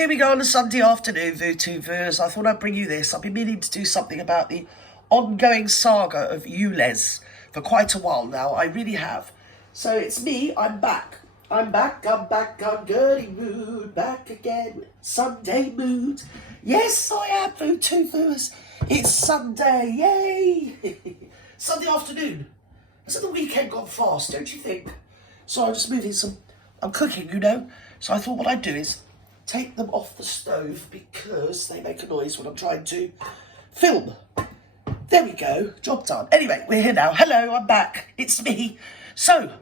Here we go on a Sunday afternoon, VooTubers. I thought I'd bring you this. I've been meaning to do something about the ongoing saga of ULEZ for quite a while now. I really have. So it's me, I'm back. I'm back, I'm girly mood, back again, Sunday mood. Yes, I am, VooTubers. It's Sunday, yay! Sunday afternoon. Hasn't the weekend gone fast, don't you think? So I'm just moving some, I'm cooking, you know. So I thought what I'd do is take them off the stove because they make a noise when I'm trying to film. There we go, job done. Anyway, we're here now. Hello, I'm back. It's me. So,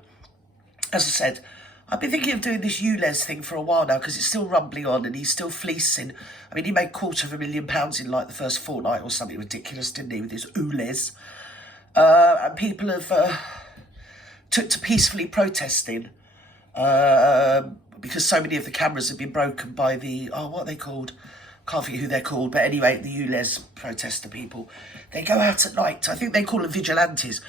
as I said, I've been thinking of doing this ULEZ thing for a while now because it's still rumbling on and he's still fleecing. I mean, he made £250,000 in like the first fortnight or something ridiculous, didn't he, with his ULEZ. And people have took to peacefully protesting because so many of the cameras have been broken by the, what are they called? Can't forget who they're called, but anyway, the ULEZ protester people. They go out at night. I think they call them vigilantes.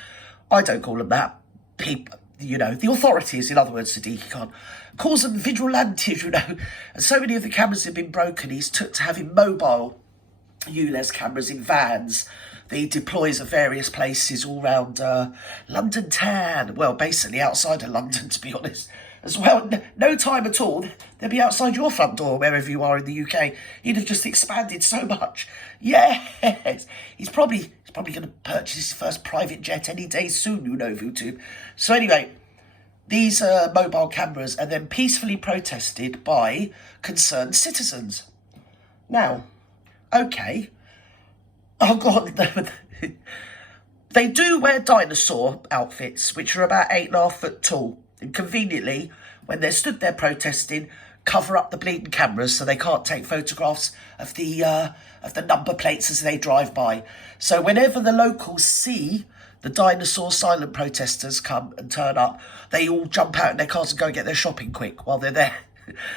I don't call them that. People, you know, the authorities, in other words, Sadiq, you can't, calls them vigilantes, you know. And so many of the cameras have been broken, he's took to having mobile ULEZ cameras in vans that he deploys at various places all around London town. Well, basically outside of London, to be honest. As well, no time at all. They'll be outside your front door, wherever you are in the UK. He'd have just expanded so much. Yes! He's probably going to purchase his first private jet any day soon, you know, VooTube. So anyway, these mobile cameras are then peacefully protested by concerned citizens. Now, okay. Oh, God. They do wear dinosaur outfits, which are about 8.5 foot tall. And conveniently, when they're stood there protesting, cover up the bleeding cameras so they can't take photographs of the number plates as they drive by. So whenever the locals see the dinosaur silent protesters come and turn up, they all jump out in their cars and go and get their shopping quick while they're there.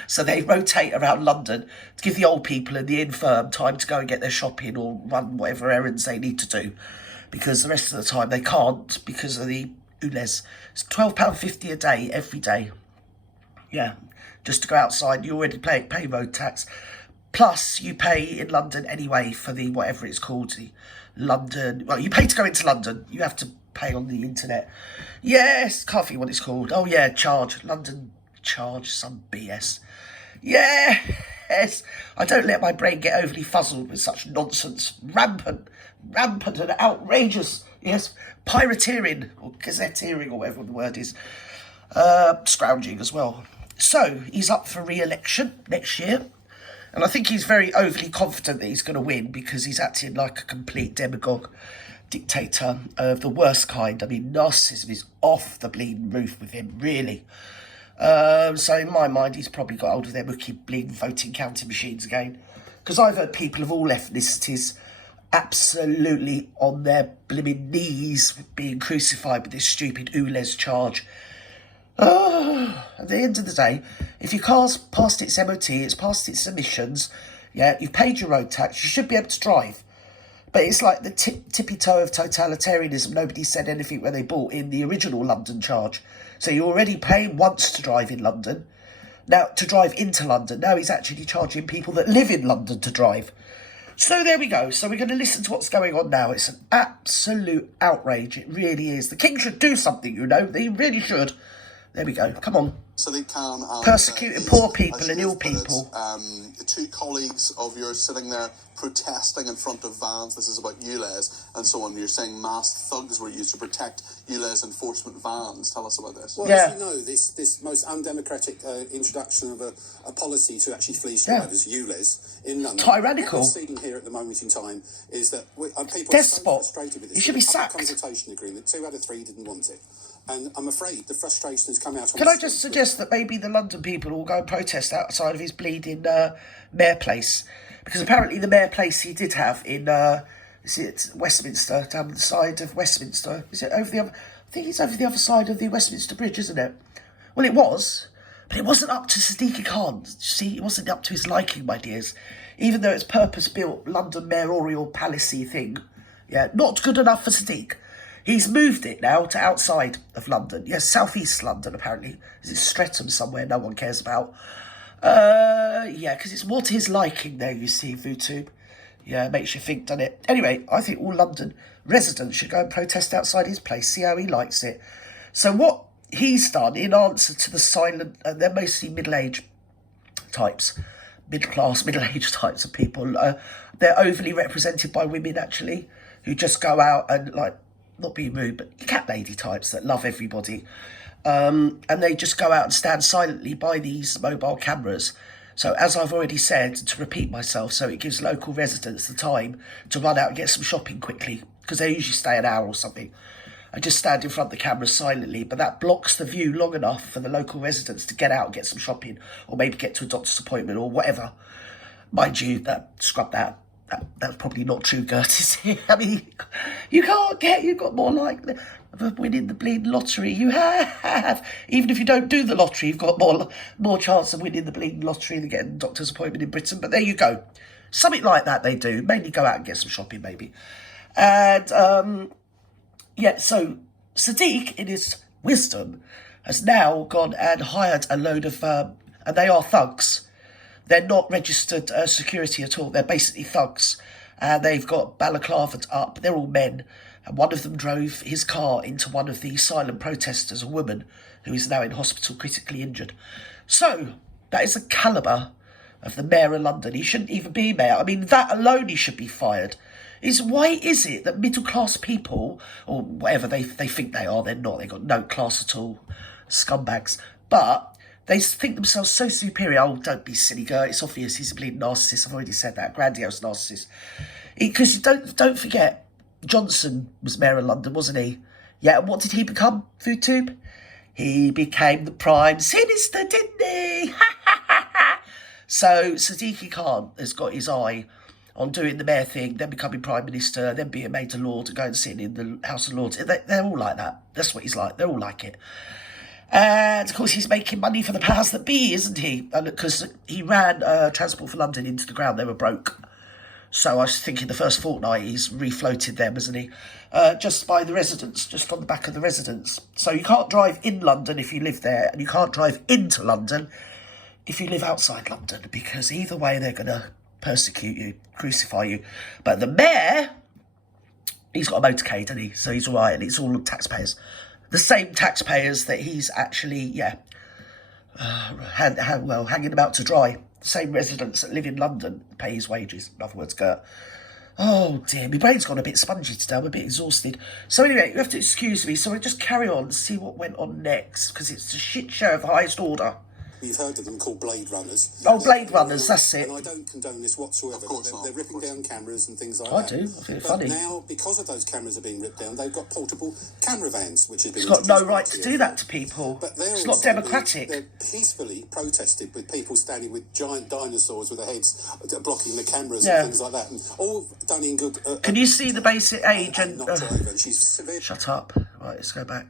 So they rotate around London to give the old people and the infirm time to go and get their shopping or run whatever errands they need to do. Because the rest of the time they can't because of the ULEZ. It's £12.50 a day, every day. Yeah, just to go outside. You already pay road tax. Plus, you pay in London anyway for the, whatever it's called, the London... Well, you pay to go into London. You have to pay on the internet. Yes, can't think what it's called. Oh, yeah, charge. London charge, some BS. Yes, I don't let my brain get overly fuzzled with such nonsense. Rampant and outrageous. Yes, pirateering or gazetteering or whatever the word is. Scrounging as well. So, he's up for re-election next year. And I think he's very overly confident that he's going to win because he's acting like a complete demagogue dictator of the worst kind. I mean, narcissism is off the bleeding roof with him, really. So in my mind, he's probably got hold of their rookie bleeding voting counting machines again. Because I've heard people of all ethnicities absolutely on their blimmin' knees being crucified with this stupid ULEZ charge. At the end of the day, if your car's passed its MOT, it's passed its emissions, yeah, you've paid your road tax, you should be able to drive. But it's like the tippy toe of totalitarianism. Nobody said anything when they bought in the original London charge. So you're already paying once to drive in London. Now, to drive into London. Now he's actually charging people that live in London to drive. So there we go. So we're going to listen to what's going on now. It's an absolute outrage. It really is. The king should do something, you know. They really should. There we go. Come on. Sadiq Khan and, persecuting poor people and ill people. The two colleagues of yours sitting there protesting in front of vans. This is about ULEZ and so on. You're saying masked thugs were used to protect ULEZ enforcement vans. Tell us about this. Well, as you know, this most undemocratic introduction of a policy to actually fleece drivers, ULEZ, in London. Tyrannical. What we're seeing here at the moment in time is that people Despot. are so frustrated with this. He should be sacked. Consultation agreement. 2 out of 3 didn't want it. And I'm afraid the frustration has come out on Can I just suggest that maybe the London people will go and protest outside of his bleeding mayor place? Because apparently the mayor place he did have in, is it Westminster, down the side of Westminster? Is it over the other? I think it's over the other side of the Westminster Bridge, isn't it? Well, it was, but it wasn't up to Sadiq Khan. See, it wasn't up to his liking, my dears. Even though it's purpose-built London mayoral palacey thing. Yeah, not good enough for Sadiq. He's moved it now to outside of London. Yes, southeast London, apparently. Is it Streatham somewhere no one cares about? Yeah, because it's more to his liking there, you see, VooTube. Yeah, it makes you think, doesn't it? Anyway, I think all London residents should go and protest outside his place, see how he likes it. So what he's done, in answer to the silent, they're mostly middle-aged types, middle-class, middle-aged types of people. They're overly represented by women, actually, who just go out and, like, not being rude, but cat lady types that love everybody. And they just go out and stand silently by these mobile cameras. So as I've already said, to repeat myself, so it gives local residents the time to run out and get some shopping quickly, because they usually stay an hour or something, and just stand in front of the camera silently. But that blocks the view long enough for the local residents to get out and get some shopping, or maybe get to a doctor's appointment or whatever. Mind you, scrub that. That's probably not true, Gert, is it? I mean, you've got more likely of winning the bleeding lottery. You have. Even if you don't do the lottery, you've got more chance of winning the bleeding lottery than getting a doctor's appointment in Britain. But there you go. Something like that they do. Mainly go out and get some shopping, maybe. And, yeah, so Sadiq, in his wisdom, has now gone and hired a load of, and they are thugs. They're not registered security at all. They're basically thugs. They've got balaclavas up. They're all men. And one of them drove his car into one of the silent protesters, a woman, who is now in hospital critically injured. So, that is the calibre of the mayor of London. He shouldn't even be mayor. I mean, that alone he should be fired. Why is it that middle-class people, or whatever they think they are, they're not. They've got no class at all. Scumbags. But they think themselves so superior. Oh, don't be silly, girl. It's obvious he's a bleeding narcissist. I've already said that. Grandiose narcissist. Because don't forget, Johnson was mayor of London, wasn't he? Yeah, and what did he become, VooTube? He became the Prime Minister, didn't he? So Sadiq Khan has got his eye on doing the mayor thing, then becoming Prime Minister, then being made to Lord and going sitting in the House of Lords. They're all like that. That's what he's like. They're all like it. And, of course, he's making money for the powers that be, isn't he? Because he ran Transport for London into the ground. They were broke. So I was thinking the first fortnight he's refloated them, hasn't he? Just by the residents, just on the back of the residents. So you can't drive in London if you live there, and you can't drive into London if you live outside London, because either way they're going to persecute you, crucify you. But the mayor, he's got a motorcade, hasn't he? So he's all right, and it's all taxpayers. The same taxpayers that he's actually, hanging about to dry. The same residents that live in London pay his wages. In other words, Gert. Oh dear, my brain's gone a bit spongy today. I'm a bit exhausted. So anyway, you have to excuse me. So we'll just carry on and see what went on next, because it's a shit show of the highest order. You've heard of them called Blade Runners. Oh, Blade Runners, that's it. And I don't condone this whatsoever. Of course not. They're ripping down cameras and things like I that. do. I think it's but funny. now, because of those cameras are being ripped down, they've got portable camera vans, which has been... It's got no right to do that to people. But It's not democratic. They're peacefully protested with people standing with giant dinosaurs with their heads blocking the cameras and things like that. And all done in good... Can you see the basic age and... not driver, and she's severe... Shut up. Right, let's go back.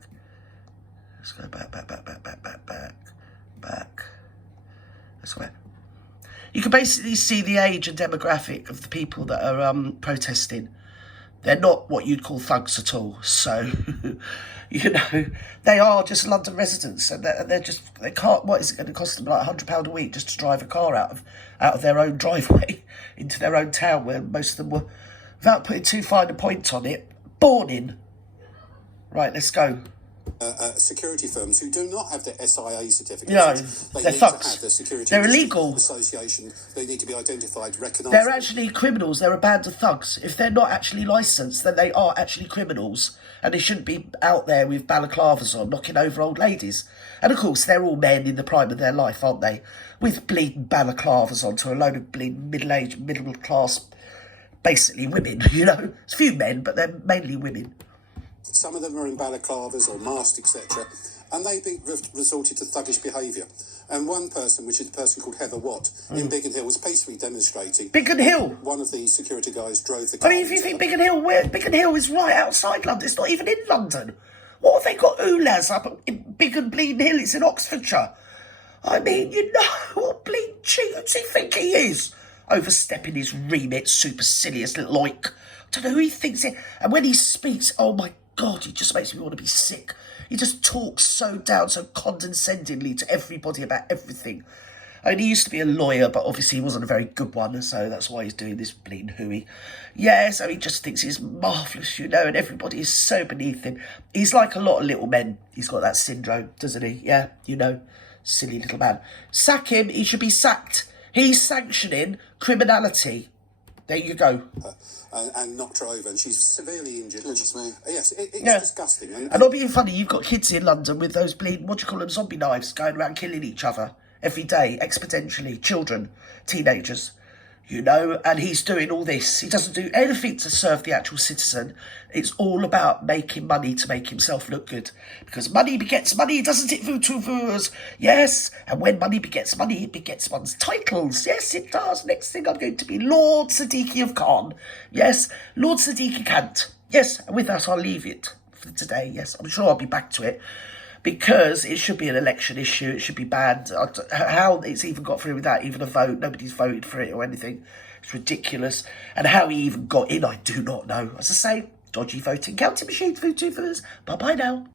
Let's go back. Let's go back. You can basically see the age and demographic of the people that are protesting. They're not what you'd call thugs at all. So, they are just London residents, and they can't. What is it going to cost them, like £100 a week just to drive a car out of their own driveway into their own town, where most of them were, without putting too fine a point on it, born in. Right, let's go. Security firms who do not have their SIA certificate. No, they they're need thugs. to have their security They're illegal. Association. They need to be identified, recognised. They're actually criminals. They're a band of thugs. If they're not actually licensed, then they are actually criminals, and they shouldn't be out there with balaclavas on, knocking over old ladies. And of course, they're all men in the prime of their life, aren't they? With bleeding balaclavas on to a load of bleeding middle-aged, middle-class, basically women. It's a few men, but they're mainly women. Some of them are in balaclavas or masked, etc. And they've been resorted to thuggish behaviour. And one person, which is a person called Heather Watt, in Biggin Hill, was peacefully demonstrating. Biggin Hill? One of the security guys drove the car. I mean, if you think Biggin Hill is right outside London, it's not even in London. What have they got Ulas up in Biggin Bleeding Hill? It's in Oxfordshire. I mean, what bleeding cheat does he think he is? Overstepping his remit, supercilious little oik. I don't know who he thinks it. And when he speaks, oh my God, he just makes me want to be sick. He just talks so down, so condescendingly to everybody about everything. And he used to be a lawyer, but obviously he wasn't a very good one, so that's why he's doing this bleeding hooey. Yeah, so he just thinks he's marvellous, you know, and everybody is so beneath him. He's like a lot of little men. He's got that syndrome, doesn't he? Yeah, you know, silly little man. Sack him, he should be sacked. He's sanctioning criminality. There you go. And knocked her over, and she's severely injured. Goodness me. Yes, it's disgusting. And not being funny, you've got kids in London with those bleeding, what do you call them, zombie knives, going around killing each other every day, exponentially. Children, teenagers, you know, and he's doing all this. He doesn't do anything to serve the actual citizen. It's all about making money to make himself look good. Because money begets money, doesn't it, Vootoo? Yes, and when money begets money, it begets one's titles. Yes, it does. Next thing I'm going to be Lord Sadiq of Khan. Yes, Lord Sadiq Kant. Yes, and with that I'll leave it for today. Yes, I'm sure I'll be back to it. Because it should be an election issue, it should be banned. How it's even got through without even a vote, nobody's voted for it or anything. It's ridiculous. And how he even got in, I do not know. As I say, dodgy voting counting machines, Vootoo. Bye-bye now.